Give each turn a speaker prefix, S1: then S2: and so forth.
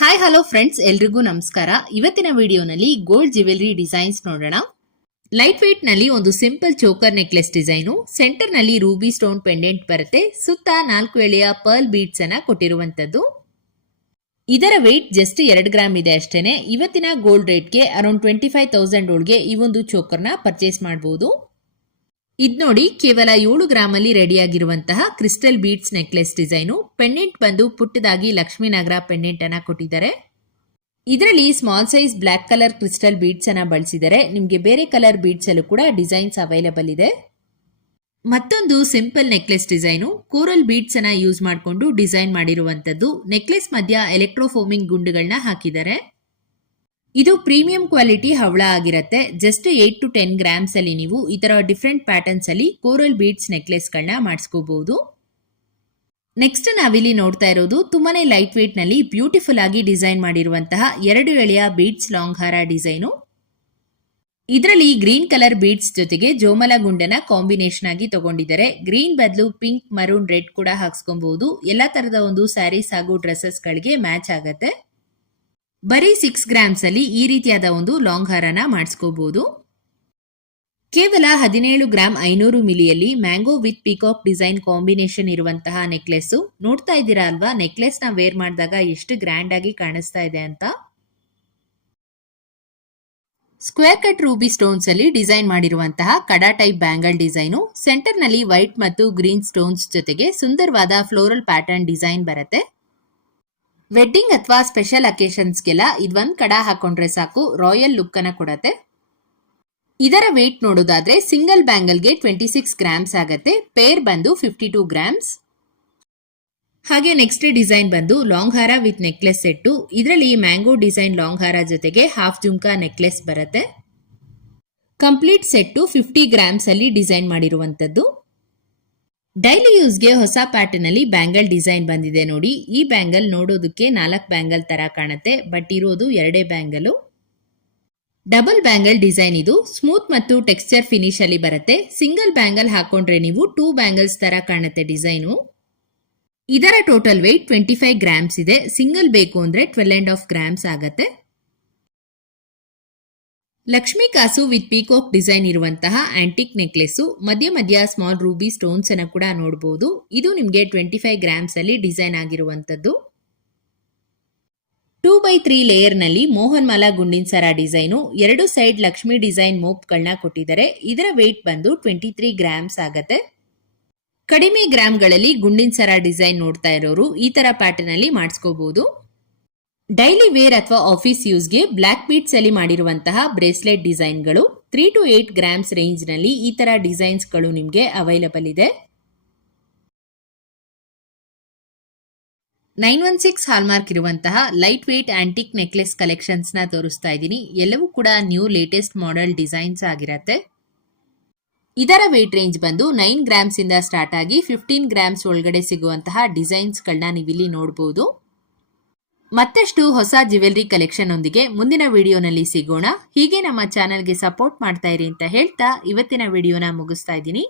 S1: Hi hello friends ಎಲ್ರಿಗೂ ನಮಸ್ಕಾರ. ಇವತ್ತಿನ ವಿಡಿಯೋನಲ್ಲಿ ಗೋಲ್ಡ್ ಜ್ಯುವೆಲ್ರಿ ಡಿಸೈನ್ಸ್ ನೋಡೋಣ. ಲೈಟ್ ವೇಟ್ನಲ್ಲಿ ಒಂದು ಸಿಂಪಲ್ ಚೋಕರ್ ನೆಕ್ಲೆಸ್ ಡಿಸೈನು ಸೆಂಟರ್ನಲ್ಲಿ ರೂಬಿ ಸ್ಟೋನ್ ಪೆಂಡೆಂಟ್ ಬರುತ್ತೆ. ಸುತ್ತ ನಾಲ್ಕು ಎಳೆಯ ಪರ್ಲ್ ಬೀಡ್ಸ್ ಅನ್ನ ಕೊಟ್ಟಿರುವಂತದ್ದು ಇದರ ವೆಯ್ಟ್ ಜಸ್ಟ್ ಎರಡು ಗ್ರಾಮ್ ಇದೆ ಅಷ್ಟೇನೆ. ಇವತ್ತಿನ ಗೋಲ್ಡ್ ರೇಟ್ಗೆ ಅರೌಂಡ್ ಟ್ವೆಂಟಿ ಫೈವ್ ತೌಸಂಡ್ ಒಳಗೆ ಈ ಒಂದು ಚೋಕರ್ನ ಪರ್ಚೇಸ್ ಮಾಡಬಹುದು ಇದ್ ನೋಡಿ ಕೇವಲ ಏಳು ಅಲ್ಲಿ ರೆಡಿಯಾಗಿರುವಂತಹ crystal beads necklace design pendant ಬಂದು ಪುಟ್ಟದಾಗಿ ಲಕ್ಷ್ಮೀನಗರ ಪೆಂಡೆಂಟ್ ಅನ್ನ ಕೊಟ್ಟಿದ್ದಾರೆ. ಇದರಲ್ಲಿ small size black colour crystal beads ಅನ್ನ ಬಳಸಿದರೆ ನಿಮಗೆ ಬೇರೆ ಕಲರ್ ಬೀಡ್ಸ್ ಅಲ್ಲೂ ಕೂಡ ಡಿಸೈನ್ಸ್ ಅವೈಲಬಲ್ ಇದೆ. ಮತ್ತೊಂದು simple necklace design coral beads ಅನ್ನ ಯೂಸ್ ಮಾಡಿಕೊಂಡು ಡಿಸೈನ್ ಮಾಡಿರುವಂತದ್ದು ನೆಕ್ಲೆಸ್ ಮಧ್ಯ ಎಲೆಕ್ಟ್ರೋಫೋಮಿಂಗ್ ಗುಂಡುಗಳನ್ನ ಹಾಕಿದ್ದಾರೆ. ಇದು ಪ್ರೀಮಿಯಂ ಕ್ವಾಲಿಟಿ ಹವಳ ಆಗಿರುತ್ತೆ. Just eight to ten grams ಅಲ್ಲಿ ನೀವು ಈ ತರ ಡಿಫ್ರೆಂಟ್ ಪ್ಯಾಟರ್ನ್ಸ್ ಅಲ್ಲಿ ಕೋರಲ್ ಬೀಡ್ಸ್ ನೆಕ್ಲೆಸ್ಗಳನ್ನ ಮಾಡಿಸ್ಕೋಬಹುದು ನೆಕ್ಸ್ಟ್ ನಾವಿಲ್ಲಿ ನೋಡ್ತಾ ಇರೋದು ತುಂಬಾನೇ ಲೈಟ್ ವೇಟ್ನಲ್ಲಿ ಬ್ಯೂಟಿಫುಲ್ ಆಗಿ ಡಿಸೈನ್ ಮಾಡಿರುವಂತಹ ಎರಡು ಎಳೆಯ ಬೀಡ್ಸ್ ಲಾಂಗ್ ಹಾರ ಡಿಸೈನು ಇದರಲ್ಲಿ ಗ್ರೀನ್ ಕಲರ್ ಬೀಡ್ಸ್ ಜೊತೆಗೆ ಜೋಮಲ ಗುಂಡನ ಕಾಂಬಿನೇಷನ್ ಆಗಿ ತಗೊಂಡಿದ್ದಾರೆ. ಗ್ರೀನ್ ಬದಲು ಪಿಂಕ್ ಮರೂನ್ ರೆಡ್ ಕೂಡ ಹಾಕ್ಸ್ಕೊಬಹುದು ಎಲ್ಲಾ ತರದ ಒಂದು ಸ್ಯಾರೀಸ್ ಹಾಗೂ ಡ್ರೆಸ್ಸಸ್ ಗಳಿಗೆ ಮ್ಯಾಚ್ ಆಗತ್ತೆ. ಬರೀ ಸಿಕ್ಸ್ ಗ್ರಾಮ್ಸ್ ಅಲ್ಲಿ ಈ ರೀತಿಯಾದ ಒಂದು ಲಾಂಗ್ ಹಾರನ ಮಾಡಿಸ್ಕೋಬಹುದು ಕೇವಲ ಹದಿನೇಳು ಗ್ರಾಮ್ ಐನೂರು ಮಿಲಿಯಲ್ಲಿ mango with peacock design combination ಇರುವಂತಹ ನೆಕ್ಲೆಸ್ ನೋಡ್ತಾ ಇದ್ದೀರಾ ಅಲ್ವಾ? ನೆಕ್ಲೆಸ್ನ ವೇರ್ ಮಾಡಿದಾಗ ಎಷ್ಟು ಗ್ರ್ಯಾಂಡ್ ಆಗಿ ಕಾಣಿಸ್ತಾ ಇದೆ ಅಂತ? ಸ್ಕ್ವೇರ್ ಕಟ್ ರೂಬಿ ಸ್ಟೋನ್ಸ್ ಅಲ್ಲಿ ಡಿಸೈನ್ ಮಾಡಿರುವಂತಹ ಕಡಾ ಟೈಪ್ ಬ್ಯಾಂಗಲ್ ಡಿಸೈನು ಸೆಂಟರ್ನಲ್ಲಿ ವೈಟ್ ಮತ್ತು ಗ್ರೀನ್ ಸ್ಟೋನ್ಸ್ ಜೊತೆಗೆ ಸುಂದರವಾದ ಫ್ಲೋರಲ್ ಪ್ಯಾಟರ್ನ್ ಡಿಸೈನ್ ಬರುತ್ತೆ. ವೆಡ್ಡಿಂಗ್ ಅಥವಾ ಸ್ಪೆಷಲ್ ಅಕೇಶನ್ಸ್ಗೆಲ್ಲ ಇದೊಂದು ಕಡ ಹಾಕೊಂಡ್ರೆ ಸಾಕು, ರಾಯಲ್ ಲುಕ್ ಅನ್ನ ಕೊಡತ್ತೆ. ಇದರ ವೆಯ್ಟ್ ನೋಡೋದಾದ್ರೆ ಸಿಂಗಲ್ ಬ್ಯಾಂಗಲ್ಗೆ ಟ್ವೆಂಟಿ ಸಿಕ್ಸ್ ಗ್ರಾಮ್ಸ್ ಆಗತ್ತೆ ಪೇರ್ ಬಂದು ಫಿಫ್ಟಿ ಟೂ ಗ್ರಾಮ್ಸ್ ಹಾಗೆ ನೆಕ್ಸ್ಟ್ ಡಿಸೈನ್ ಬಂದು ಲಾಂಗ್ ಹಾರ ವಿತ್ ನೆಕ್ಲೆಸ್ ಸೆಟ್ಟು ಇದರಲ್ಲಿ ಮ್ಯಾಂಗೋ ಡಿಸೈನ್ ಲಾಂಗ್ ಹಾರ ಜೊತೆಗೆ ಹಾಫ್ ಜುಮ್ಕಾ ನೆಕ್ಲೆಸ್ ಬರುತ್ತೆ. ಕಂಪ್ಲೀಟ್ ಸೆಟ್ಟು ಫಿಫ್ಟಿ ಗ್ರಾಮ್ಸ್ ಅಲ್ಲಿ ಡಿಸೈನ್ ಮಾಡಿರುವಂತದ್ದು ಡೈಲಿ ಯೂಸ್ಗೆ ಹೊಸ ಪ್ಯಾಟರ್ನ್ ಅಲ್ಲಿ ಬ್ಯಾಂಗಲ್ ಡಿಸೈನ್ ಬಂದಿದೆ ನೋಡಿ. ಈ ಬ್ಯಾಂಗಲ್ ನೋಡೋದಕ್ಕೆ ನಾಲ್ಕು ಬ್ಯಾಂಗಲ್ ತರ ಕಾಣುತ್ತೆ. ಬಟ್ ಇರೋದು ಎರಡೇ ಬ್ಯಾಂಗಲು. ಡಬಲ್ ಬ್ಯಾಂಗಲ್ ಡಿಸೈನ್ ಇದು. ಸ್ಮೂತ್ ಮತ್ತು ಟೆಕ್ಸ್ಚರ್ ಫಿನಿಶ್ ಅಲ್ಲಿ ಬರುತ್ತೆ. ಸಿಂಗಲ್ ಬ್ಯಾಂಗಲ್ ಹಾಕೊಂಡ್ರೆ ನೀವು ಟೂ ಬ್ಯಾಂಗಲ್ಸ್ ತರ ಕಾಣುತ್ತೆ ಡಿಸೈನು. ಇದರ total weight twenty five grams ಇದೆ. ಸಿಂಗಲ್ ಬೇಕು ಅಂದ್ರೆ ಟ್ವೆಲ್ ಅಂಡ್ ಆಫ್ ಗ್ರಾಮ್ಸ್ ಆಗತ್ತೆ. ಲಕ್ಷ್ಮಿ ಕಾಸು ವಿತ್ ಪೀಕೋಕ್ ಡಿಸೈನ್ ಇರುವಂತಹ ಆಂಟಿಕ್ ನೆಕ್ಲೆಸ್ ಮಧ್ಯ ಮಧ್ಯ ಸ್ಮಾಲ್ ರೂಬಿ ಸ್ಟೋನ್ಸ್ ಅನ್ನು ಕೂಡ ನೋಡಬಹುದು ಇದು ನಿಮಗೆ ಟ್ವೆಂಟಿ ಫೈವ್ ಗ್ರಾಮ್ಸ್ ಅಲ್ಲಿ ಡಿಸೈನ್ ಆಗಿರುವಂತದ್ದು ಟೂ ಬೈ ತ್ರೀ ಲೇಯರ್ನಲ್ಲಿ ಮೋಹನ್ ಮಾಲಾ ಗುಂಡಿನ ಸರ ಡಿಸೈನು ಎರಡು ಸೈಡ್ ಲಕ್ಷ್ಮಿ ಡಿಸೈನ್ ಮೋಪ್ಗಳನ್ನ ಕೊಟ್ಟಿದ್ದಾರೆ. ಇದರ ವೆಯ್ಟ್ ಬಂದು ಟ್ವೆಂಟಿ ತ್ರೀ ಗ್ರಾಮ್ಸ್ ಆಗತ್ತೆ. ಕಡಿಮೆ ಗ್ರಾಮ್ಗಳಲ್ಲಿ ಗುಂಡಿನ ಸರ ಡಿಸೈನ್ ನೋಡ್ತಾ ಇರೋರು ಈ ತರ ಪ್ಯಾಟರ್ನ್ ಅಲ್ಲಿ ಮಾಡಿಸ್ಕೋಬಹುದು ಡೈಲಿ ವೇರ್ ಅಥವಾ ಆಫೀಸ್ ಯೂಸ್ಗೆ ಬ್ಲ್ಯಾಕ್ ಬೀಟ್ಸ್ ಅಲ್ಲಿ ಮಾಡಿರುವಂತಹ ಬ್ರೇಸ್ಲೆಟ್ ಡಿಸೈನ್ಗಳು ತ್ರೀ ಟು ಏಟ್ ಗ್ರಾಮ್ಸ್ ರೇಂಜ್ನಲ್ಲಿ ಈ ತರ ಡಿಸೈನ್ಸ್ಗಳು ನಿಮಗೆ ಅವೈಲಬಲ್ ಇದೆ. ನೈನ್ ಒನ್ ಸಿಕ್ಸ್ ಹಾಲ್ಮಾರ್ಕ್ ಇರುವಂತಹ ಲೈಟ್ ವೇಟ್ ಆಂಟಿಕ್ ನೆಕ್ಲೆಸ್ ಕಲೆಕ್ಷನ್ಸ್ನ ತೋರಿಸ್ತಾ ಇದ್ದೀನಿ. ಎಲ್ಲವೂ ಕೂಡ ನ್ಯೂ ಲೇಟೆಸ್ಟ್ ಮಾಡೆಲ್ ಡಿಸೈನ್ಸ್ ಆಗಿರತ್ತೆ. ಇದರ ವೇಟ್ ರೇಂಜ್ ಬಂದು ನೈನ್ ಗ್ರಾಮ್ಸ್ ಇಂದ ಸ್ಟಾರ್ಟ್ ಆಗಿ ಫಿಫ್ಟೀನ್ ಗ್ರಾಮ್ಸ್ ಒಳಗಡೆ ಸಿಗುವಂತಹ ಡಿಸೈನ್ಸ್ಗಳನ್ನ ನೀವಿಲ್ಲಿ ನೋಡಬಹುದು ಮತ್ತಷ್ಟು ಹೊಸ ಜ್ಯುವೆಲ್ರಿ ಕಲೆಕ್ಷನ್ ಒಂದಿಗೆ ಮುಂದಿನ ವಿಡಿಯೋನಲ್ಲಿ ಸಿಗೋಣ. ಹೀಗೆ ನಮ್ಮ ಚಾನೆಲ್ಗೆ ಸಪೋರ್ಟ್ ಮಾಡ್ತಾ ಇರಿ ಅಂತ ಹೇಳ್ತಾ ಇವತ್ತಿನ ವಿಡಿಯೋನ ಮುಗಿಸ್ತಾ ಇದ್ದೀನಿ.